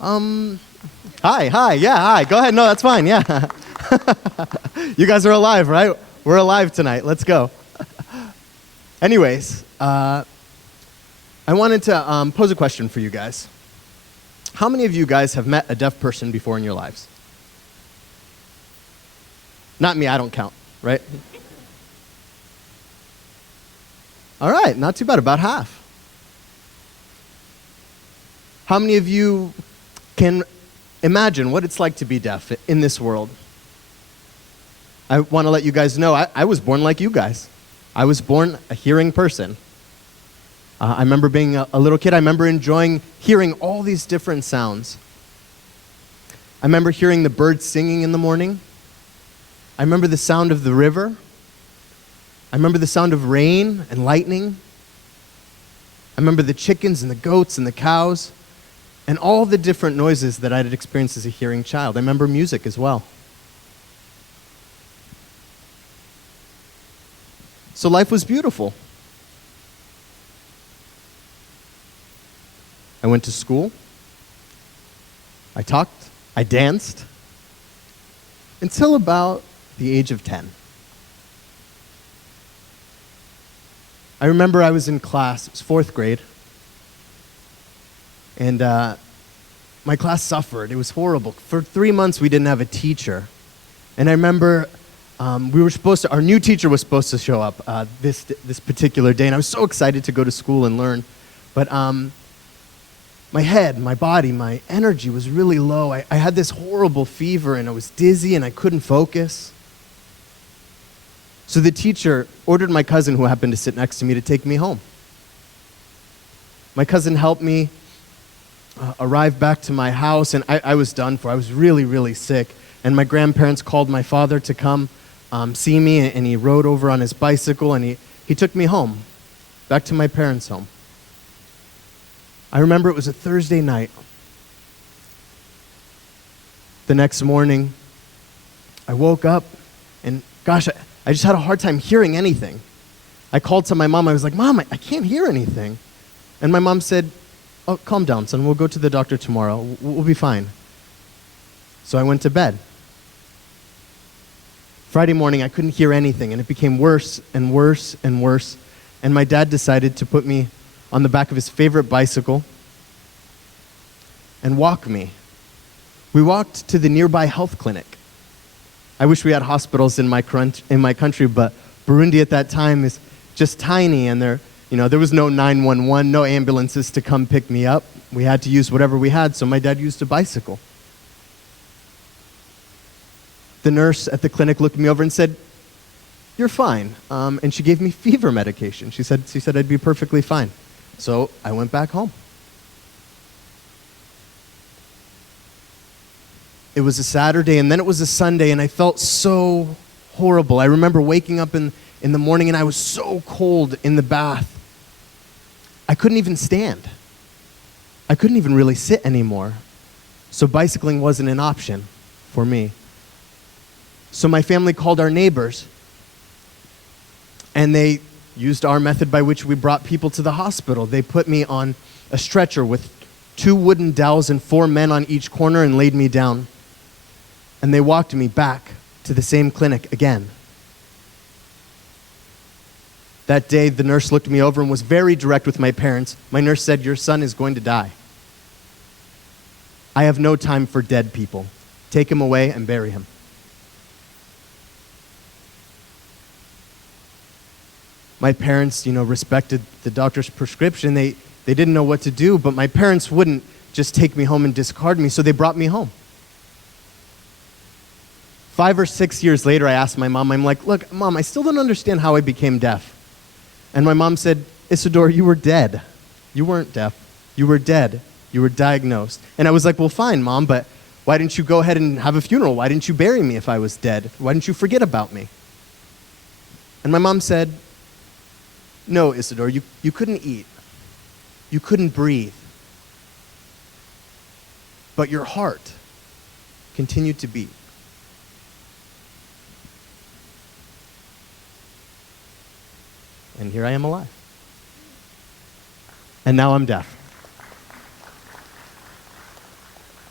Hi, yeah, hi. Go ahead. No, that's fine, yeah. You guys are alive, right? We're alive tonight. Let's go. Anyways, I wanted to pose a question for you guys. How many of you guys have met a deaf person before in your lives? Not me, I don't count, right? All right, not too bad, about half. How many of you can imagine what it's like to be deaf in this world? I want to let you guys know, I was born like you guys. I was born a hearing person. I remember being a little kid, I remember enjoying hearing all these different sounds. I remember hearing the birds singing in the morning. I remember the sound of the river. I remember the sound of rain and lightning. I remember the chickens and the goats and the cows and all the different noises that I had experienced as a hearing child. I remember music as well. So life was beautiful. I went to school. I talked. I danced. Until about the age of 10. I remember I was in class, it was 4th grade, and my class suffered. It was horrible. For 3 months, we didn't have a teacher. And I remember our new teacher was supposed to show up this particular day, and I was so excited to go to school and learn. But my head, my body, my energy was really low. I had this horrible fever, and I was dizzy, and I couldn't focus. So the teacher ordered my cousin, who happened to sit next to me, to take me home. My cousin helped me arrive back to my house, and I was done for. I was really, really sick. And my grandparents called my father to come see me, and he rode over on his bicycle, and he took me home, back to my parents' home. I remember it was a Thursday night. The next morning, I woke up, and gosh, I just had a hard time hearing anything. I called to my mom. I was like, Mom, I can't hear anything. And my mom said, oh, calm down, son. We'll go to the doctor tomorrow. We'll be fine. So I went to bed. Friday morning, I couldn't hear anything, and it became worse and worse and worse. And my dad decided to put me on the back of his favorite bicycle and walk me. We walked to the nearby health clinic. I wish we had hospitals in my country, but Burundi at that time is just tiny, and there was no 911, no ambulances to come pick me up. We had to use whatever we had, so my dad used a bicycle. The nurse at the clinic looked me over and said, "You're fine," and she gave me fever medication. She said I'd be perfectly fine. So I went back home. It was a Saturday, and then it was a Sunday, and I felt so horrible. I remember waking up in the morning, and I was so cold in the bath. I couldn't even stand. I couldn't even really sit anymore. So bicycling wasn't an option for me. So my family called our neighbors, and they used our method by which we brought people to the hospital. They put me on a stretcher with 2 wooden dowels and 4 men on each corner and laid me down. And they walked me back to the same clinic again. That day, the nurse looked me over and was very direct with my parents. My nurse said, "Your son is going to die. I have no time for dead people. Take him away and bury him." My parents, respected the doctor's prescription. They didn't know what to do, but my parents wouldn't just take me home and discard me, so they brought me home. 5 or 6 years later, I asked my mom, I'm like, "Look, Mom, I still don't understand how I became deaf." And my mom said, "Isidore, you were dead. You weren't deaf. You were dead. You were diagnosed." And I was like, "Well, fine, Mom, but why didn't you go ahead and have a funeral? Why didn't you bury me if I was dead? Why didn't you forget about me?" And my mom said, "No, Isidore, you couldn't eat. You couldn't breathe. But your heart continued to beat." And here I am alive. And now I'm deaf.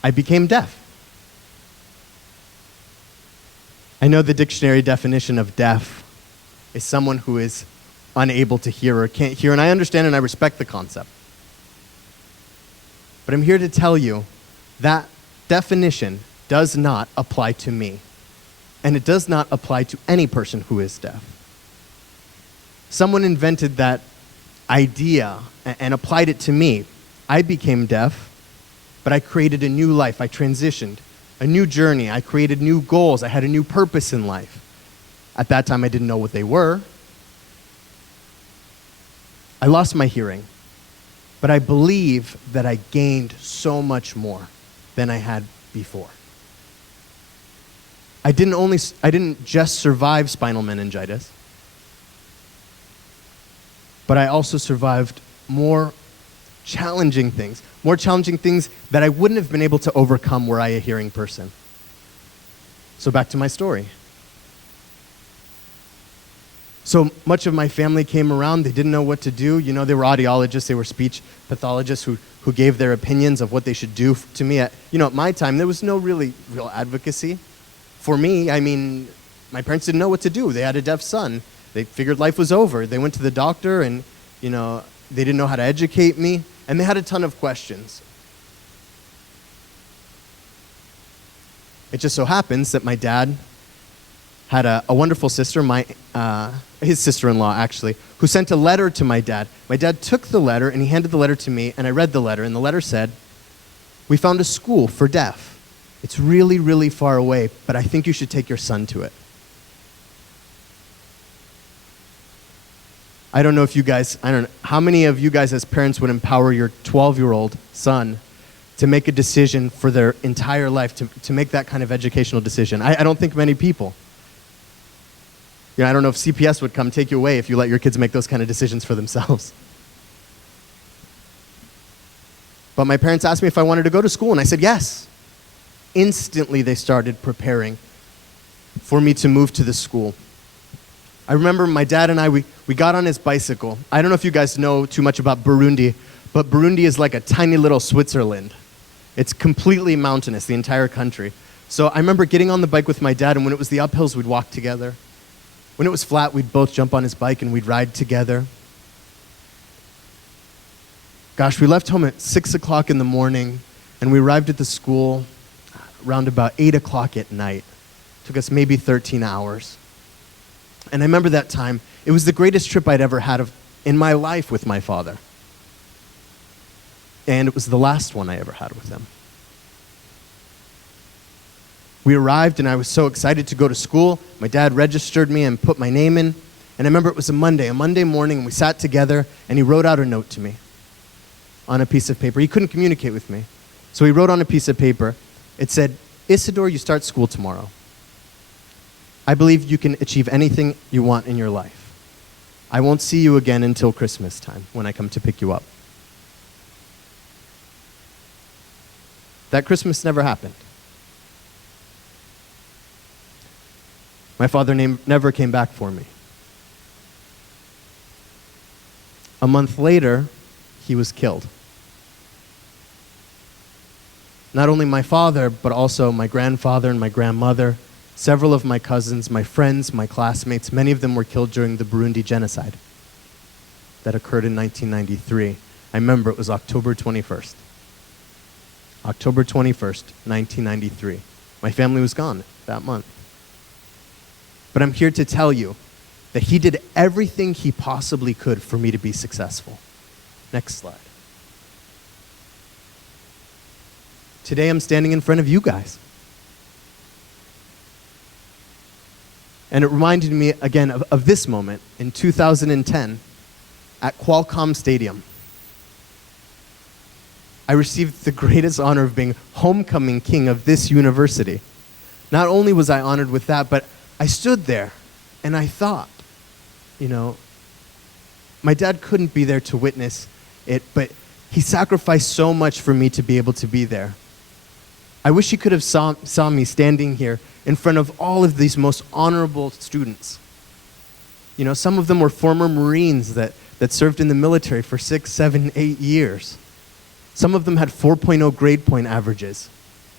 I became deaf. I know the dictionary definition of deaf is someone who is unable to hear or can't hear, and I understand and I respect the concept. But I'm here to tell you that definition does not apply to me, and it does not apply to any person who is deaf. Someone invented that idea and applied it to me. I became deaf, but I created a new life. I transitioned, a new journey. I created new goals. I had a new purpose in life. At that time, I didn't know what they were. I lost my hearing, but I believe that I gained so much more than I had before. I didn't just survive spinal meningitis, but I also survived more challenging things that I wouldn't have been able to overcome were I a hearing person. So back to my story. So much of my family came around. They didn't know what to do. You know, they were audiologists, they were speech pathologists who gave their opinions of what they should do to me. At my time, there was no real advocacy. For me, my parents didn't know what to do. They had a deaf son. They figured life was over. They went to the doctor and, they didn't know how to educate me, and they had a ton of questions. It just so happens that my dad had a wonderful sister, his sister-in-law actually, who sent a letter to my dad. My dad took the letter and he handed the letter to me, and I read the letter, and the letter said, "We found a school for deaf. It's really, really far away, but I think you should take your son to it." I don't know how many of you guys as parents would empower your 12-year-old son to make a decision for their entire life, to make that kind of educational decision. I don't think many people. I don't know if CPS would come take you away if you let your kids make those kind of decisions for themselves. But my parents asked me if I wanted to go to school, and I said yes. Instantly, they started preparing for me to move to the school. I remember my dad and I, we got on his bicycle. I don't know if you guys know too much about Burundi, but Burundi is like a tiny little Switzerland. It's completely mountainous, the entire country. So I remember getting on the bike with my dad, and when it was the uphills, we'd walk together. When it was flat, we'd both jump on his bike and we'd ride together. Gosh, we left home at 6 o'clock in the morning, and we arrived at the school around about 8 o'clock at night. It took us maybe 13 hours. And I remember that time. It was the greatest trip I'd ever had in my life with my father. And it was the last one I ever had with him. We arrived, and I was so excited to go to school. My dad registered me and put my name in. And I remember it was a Monday morning, and we sat together, and he wrote out a note to me on a piece of paper. He couldn't communicate with me. So he wrote on a piece of paper. It said, "Isidore, you start school tomorrow. I believe you can achieve anything you want in your life. I won't see you again until Christmas time when I come to pick you up." That Christmas never happened. My father never came back for me. A month later, he was killed. Not only my father, but also my grandfather and my grandmother, several of my cousins, my friends, my classmates, many of them were killed during the Burundi genocide that occurred in 1993. I remember it was October 21st. October 21st, 1993. My family was gone that month. But I'm here to tell you that he did everything he possibly could for me to be successful. Next slide. Today I'm standing in front of you guys. And it reminded me again of this moment in 2010 at Qualcomm Stadium. I received the greatest honor of being homecoming king of this university. Not only was I honored with that, but I stood there and I thought, my dad couldn't be there to witness it, but he sacrificed so much for me to be able to be there. I wish he could have saw me standing here in front of all of these most honorable students. Some of them were former Marines that served in the military for 6, 7, 8 years. Some of them had 4.0 grade point averages. Some of them had 4.0 grade point averages.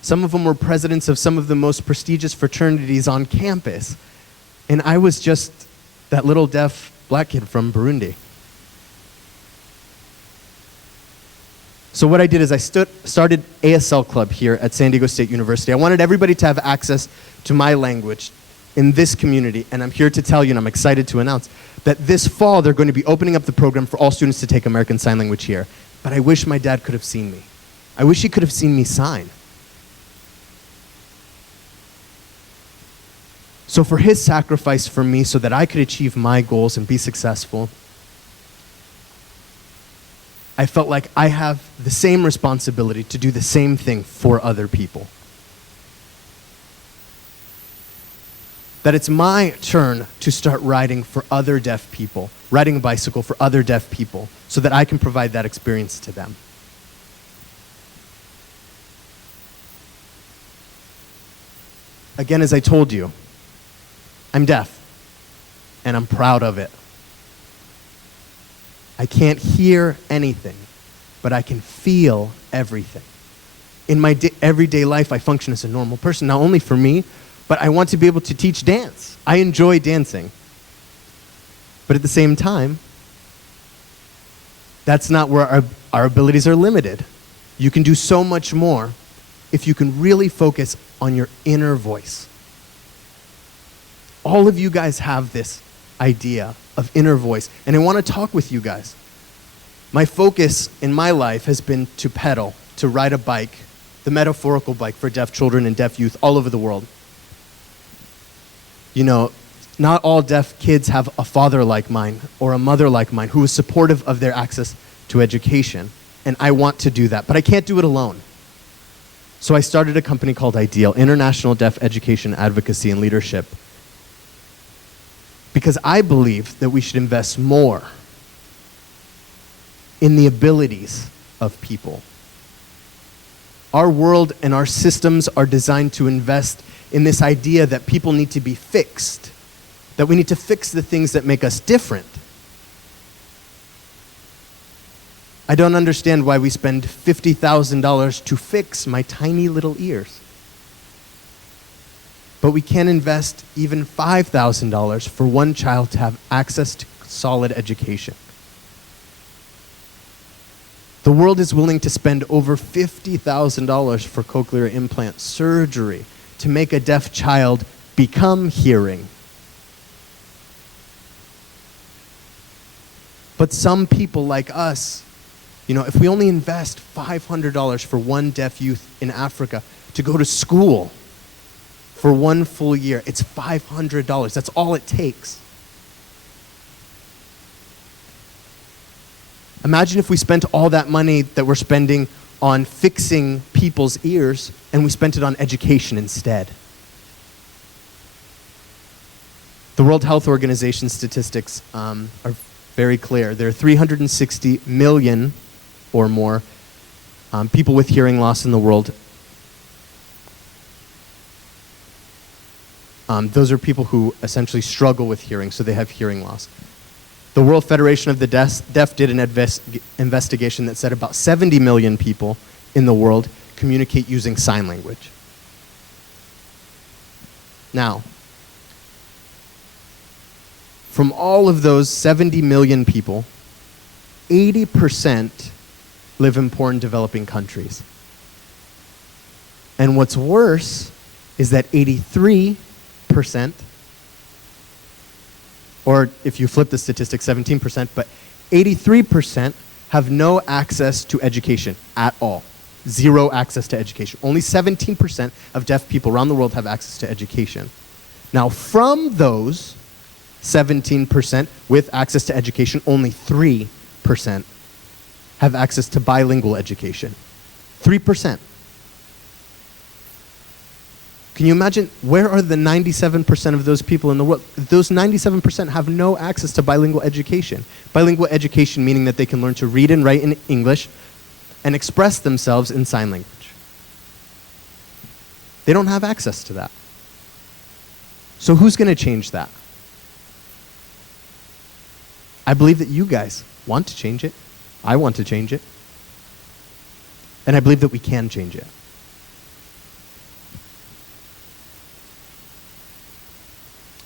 Some of them were presidents of some of the most prestigious fraternities on campus. And I was just that little deaf black kid from Burundi. So what I did is I started ASL Club here at San Diego State University. I wanted everybody to have access to my language in this community. And I'm here to tell you, and I'm excited to announce, that this fall they're going to be opening up the program for all students to take American Sign Language here. But I wish my dad could have seen me. I wish he could have seen me sign. So for his sacrifice for me so that I could achieve my goals and be successful, I felt like I have the same responsibility to do the same thing for other people. That it's my turn to start riding for other deaf people, riding a bicycle for other deaf people, so that I can provide that experience to them. Again, as I told you, I'm deaf, and I'm proud of it. I can't hear anything, but I can feel everything. In my everyday life, I function as a normal person, not only for me, but I want to be able to teach dance. I enjoy dancing. But at the same time, that's not where our abilities are limited. You can do so much more if you can really focus on your inner voice. All of you guys have this idea of inner voice, and I want to talk with you guys. My focus in my life has been to pedal, to ride a bike, the metaphorical bike for deaf children and deaf youth all over the world. You know, not all deaf kids have a father like mine or a mother like mine who is supportive of their access to education, and I want to do that, but I can't do it alone. So I started a company called IDEAL, International Deaf Education Advocacy and Leadership, because I believe that we should invest more in the abilities of people. Our world and our systems are designed to invest in this idea that people need to be fixed, that we need to fix the things that make us different. I don't understand why we spend $50,000 to fix my tiny little ears. But we can invest even $5,000 for one child to have access to solid education. The world is willing to spend over $50,000 for cochlear implant surgery to make a deaf child become hearing. But some people like us, you know, if we only invest $500 for one deaf youth in Africa to go to school for one full year, it's $500. That's all it takes. Imagine if we spent all that money that we're spending on fixing people's ears and we spent it on education instead. The World Health Organization statistics are very clear. There are 360 million or more people with hearing loss in the world. Those are people who essentially struggle with hearing, so they have hearing loss. The World Federation of the Deaf did an investigation that said about 70 million people in the world communicate using sign language. Now, from all of those 70 million people, 80% live in poor and developing countries. And what's worse is that 83%, or if you flip the statistic, 17%, but 83% have no access to education at all. Zero access to education. Only 17% of deaf people around the world have access to education. Now, from those 17% with access to education, only 3% have access to bilingual education. 3%. Can you imagine, where are the 97% of those people in the world? Those 97% have no access to bilingual education. Bilingual education meaning that they can learn to read and write in English and express themselves in sign language. They don't have access to that. So who's going to change that? I believe that you guys want to change it. I want to change it. And I believe that we can change it.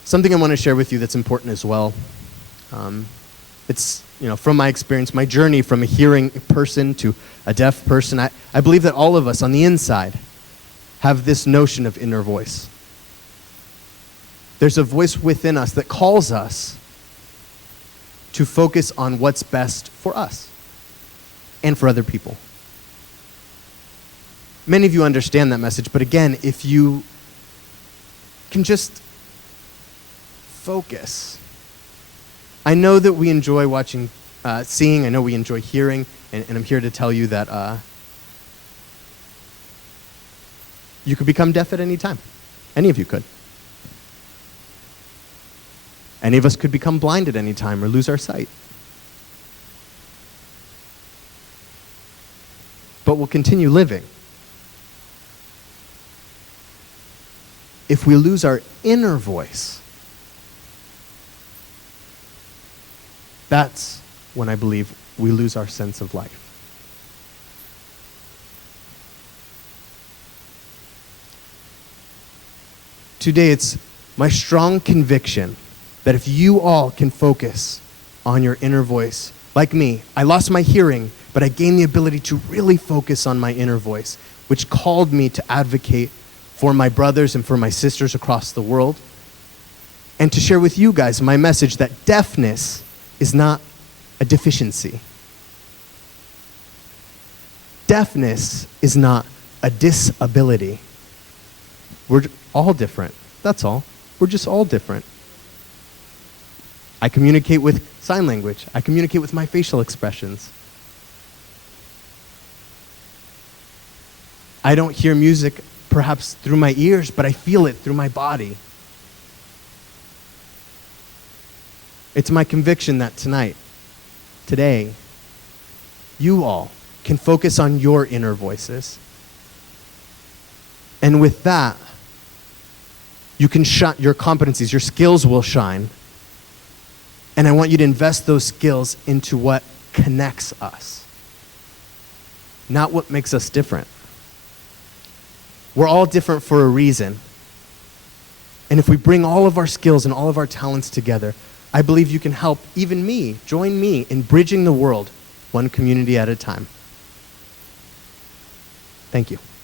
Something I want to share with you that's important as well. It's, from my experience, my journey from a hearing person to a deaf person, I believe that all of us on the inside have this notion of inner voice. There's a voice within us that calls us to focus on what's best for us and for other people. Many of you understand that message, but again, if you can just focus. I know that we enjoy seeing, I know we enjoy hearing, and I'm here to tell you that you could become deaf at any time. Any of you could. Any of us could become blind at any time or lose our sight. But we'll continue living. If we lose our inner voice, that's when I believe we lose our sense of life. Today, it's my strong conviction that if you all can focus on your inner voice, like me, I lost my hearing, but I gained the ability to really focus on my inner voice, which called me to advocate for my brothers and for my sisters across the world, and to share with you guys my message that deafness is not a deficiency. Deafness is not a disability. We're all different. That's all. We're just all different. I communicate with sign language. I communicate with my facial expressions. I don't hear music perhaps through my ears, but I feel it through my body. It's my conviction that today, you all can focus on your inner voices. And with that, you can shine your competencies, your skills will shine. And I want you to invest those skills into what connects us, not what makes us different. We're all different for a reason. And if we bring all of our skills and all of our talents together, I believe you can help even me, join me in bridging the world one community at a time. Thank you.